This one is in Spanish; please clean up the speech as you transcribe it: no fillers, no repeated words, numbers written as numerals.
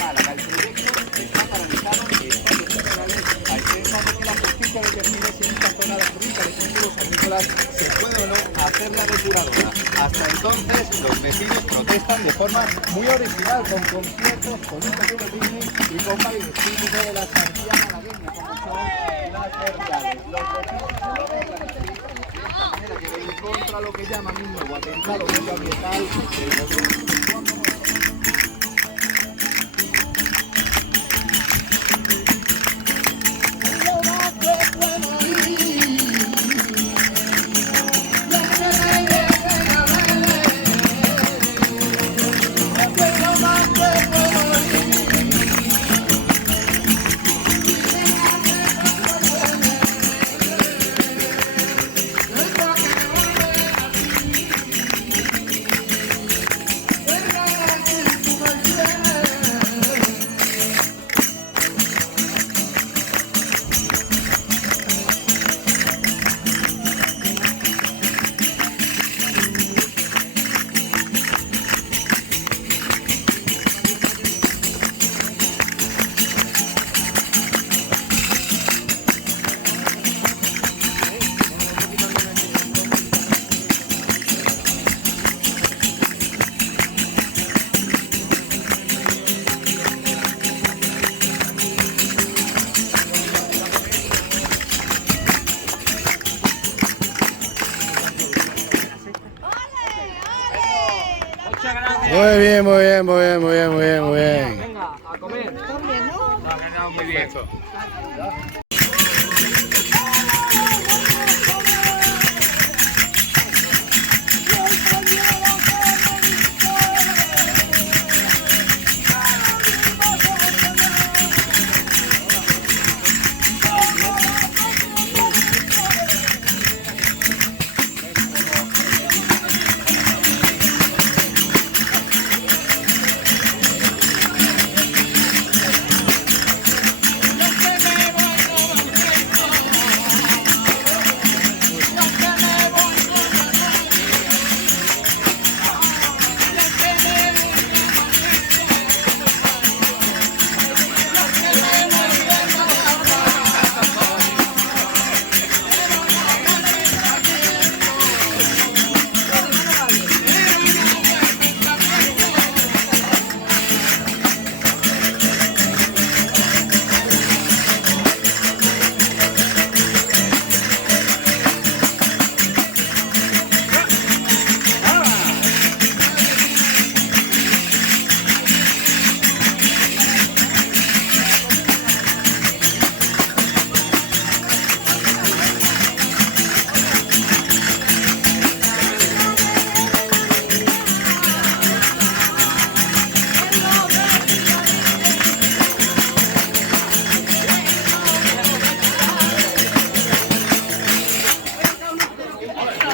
Málaga. El proyecto está paralizado en espacios generales al pensando que la justicia determine si en esta zona rica de cultivos agrícolas se puede o no hacer la depuradora. Hasta entonces, los vecinos protestan de forma muy original, con conciertos, con un pequeño picnic y con bailes típicos de la Santía malagueña, como son las vertiales. Los vecinos se organizan así, de esta manera, que ven contra lo que llaman un nuevo atentado medioambiental del gobierno. Muy bien, muy bien, muy bien, muy bien, muy bien, muy bien. Venga, a comer. Muy bien, ¿no? Muy bien.